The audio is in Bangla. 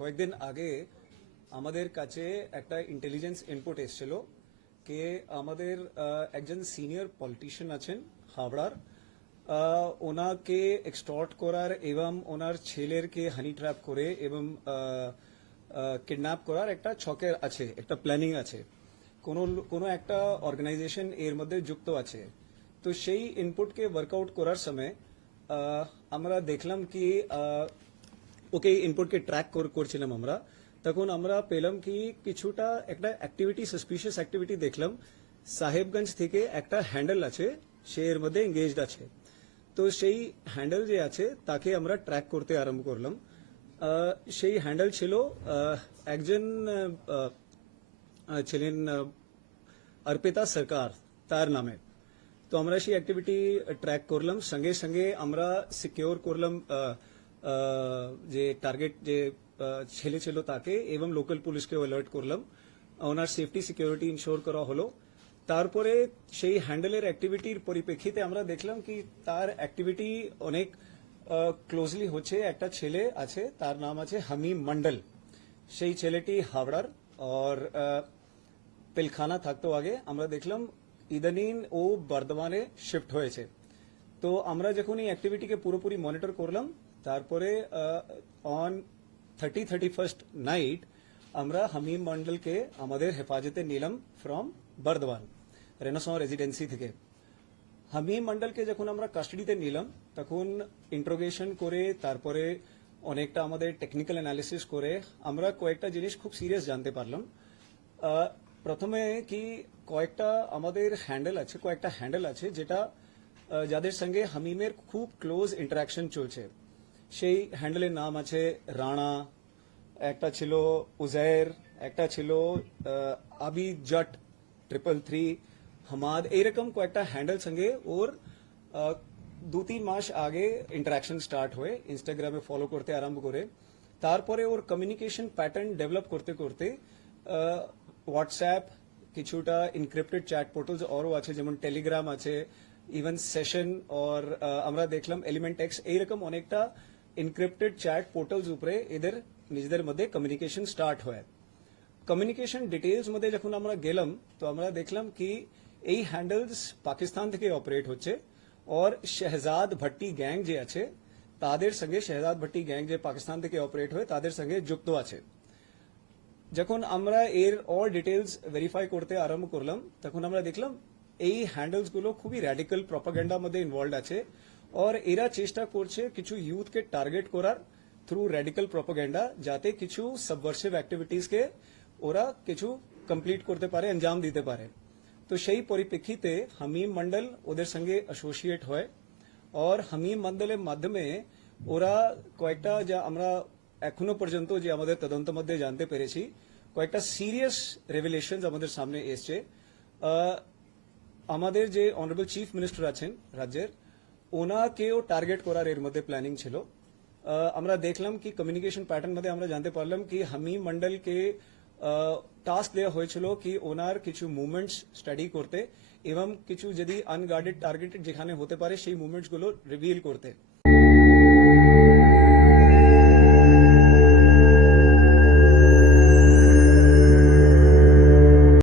কয়েকদিন আগে আমাদের কাছে একটা ইন্টেলিজেন্স ইনপুট এসেছিল যে আমাদের একজন সিনিয়র পলিটিশিয়ান আছেন হাওড়ার, ওনাকে এক্সটর্ট করার এবং ওনার ছেলেরকে হানি ট্র্যাপ করে এবং কিডন্যাপ করার একটা ছকের আছে, একটা প্ল্যানিং আছে, কোনো কোনো একটা অর্গানাইজেশন এর মধ্যে যুক্ত আছে। তো সেই ইনপুটকে ওয়ার্কআউট করার সময় আমরা দেখলাম কি ওকে ইনপুটকে ট্র্যাক করছিলাম আমরা, তখন আমরা পেলাম কি কিছুটা একটা অ্যাক্টিভিটি, সাসপিশিয়াস অ্যাক্টিভিটি দেখলাম। সাহেবগঞ্জ থেকে একটা হ্যান্ডেল আছে, সে এর মধ্যে এঙ্গেজড আছে। তো সেই হ্যান্ডেল যে আছে তাকে আমরা ট্র্যাক করতে আরম্ভ করলাম। সেই হ্যান্ডেল ছিল একজন ছিলেন অর্পিতা সরকার তার নামে। তো আমরা সেই অ্যাক্টিভিটি ট্র্যাক করলাম, সঙ্গে সঙ্গে আমরা সিকিউর করলাম যে টার্গেট যে ছেলে ছিল তাকে, এবং লোকাল পুলিশকে অ্যালার্ট করলাম, ওনার সেফটি সিকিউরিটি ইনশোর করা হলো। তারপরে সেই হ্যান্ডেলের অ্যাক্টিভিটির পরিপ্রেক্ষিতে আমরা দেখলাম কি তার অ্যাক্টিভিটি অনেক ক্লোজলি হচ্ছে। একটা ছেলে আছে, তার নাম আছে হামিম মন্ডল। সেই ছেলেটি হাওড়ার আর পিলখানা থাকতো আগে। আমরা দেখলাম ইদানিং ও বর্ধমানে শিফট হয়েছে। তো আমরা যখন এই অ্যাক্টিভিটিকে পুরোপুরি মনিটর করলাম, তারপরে অন 31st নাইট আমরা হামিম মন্ডলকে আমাদের হেফাজতে নিলাম ফ্রম বর্ধমান রেনেসাঁ রেজিডেন্সি থেকে। হামিম মন্ডলকে যখন আমরা কাস্টাডিতে নিলাম, তখন ইন্ট্রোগেশন করে তারপরে অনেকটা আমাদের টেকনিক্যাল অ্যানালিসিস করে আমরা কয়েকটা জিনিস খুব সিরিয়াস জানতে পারলাম। প্রথমে কি কয়েকটা আমাদের হ্যান্ডেল আছে যেটা যাদের সঙ্গে হামিমের খুব ক্লোজ ইন্টারাকশন চলছে। সেই হ্যান্ডেলের নাম আছে রানা, একটা ছিল উজैर, একটা ছিল আবি জট 333, হামাদ, এইরকম কয়েকটা হ্যান্ডেল সঙ্গে ওর 2-3 মাস আগে ইন্টারাকশন স্টার্ট হয়ে ইনস্টাগ্রামে ফলো করতে আরম্ভ করে। তারপরে ওর কমিউনিকেশন প্যাটার্ন ডেভেলপ করতে করতে হোয়াটসঅ্যাপ, কিছুটা ইনক্রিপ্টেড চ্যাট পোর্টালস আরও আছে, যেমন টেলিগ্রাম আছে, ইভেন সেশন, और আমরা দেখলাম এলিমেন্ট এক্স, এইরকম অনেকটা ইনক্রিপ্টেড চ্যাট পোর্টালস উপরে এদের নিজেদের মধ্যে কমিউনিকেশন স্টার্ট হয়। কমিউনিকেশন ডিটেলস মধ্যে যখন আমরা গেলাম, তো আমরা দেখলাম কি এই হ্যান্ডেলস পাকিস্তান থেকে অপারেট হচ্ছে, और শেহজাদ ভট্টি গ্যাং যে আছে তাদের সঙ্গে, শেহজাদ ভট্টি গ্যাং যে পাকিস্তান থেকে অপারেট হয় তাদের সঙ্গে যুক্ত আছে। যখন আমরা এর অল ডিটেলস ভেরিফাই করতে আরম্ভ করলাম, তখন আমরা দেখলাম এই হ্যান্ডেলস গুলো খুবই র্যাডিক্যাল প্রপাগান্ডার মধ্যে ইনভলভড আছে, और এরা চেষ্টা করছে কিছু ইউথকে টার্গেট করার থ্রু র্যাডিক্যাল প্রপাগান্ডা, যাতে কিছু সাবভার্সিভ অ্যাক্টিভিটিসকে ওরা কিছু কমপ্লিট করতে পারে, अंजाम দিতে পারে। তো সেই পরিপ্রেক্ষিতে হামিম মন্ডল ওদের সঙ্গে অ্যাসোসিয়েট হয়, और হামিম মন্ডলের মাধ্যমে ওরা কয়েকটা, যা আমরা এখনো পর্যন্ত যে আমাদের তদন্ত মধ্যে জানতে পেরেছি, কয়েকটা সিরিয়াস রেভেলেশনস আমাদের সামনে এসছে। আমাদের যে অনারেবল চিফ মিনিস্টার আছেন রাজ্যের, ওনাকেও টার্গেট করার এর মধ্যে প্ল্যানিং ছিল। আমরা দেখলাম কি কমিউনিকেশন প্যাটার্ন মধ্যে আমরা জানতে পারলাম কি হামিম মন্ডলকে টাস্ক দেওয়া হয়েছিল কি ওনার কিছু মুভমেন্টস স্টাডি করতে এবং কিছু যদি আনগার্ডেড টার্গেটেড যেখানে হতে পারে সেই মুভমেন্টসগুলো রিভিল করতে।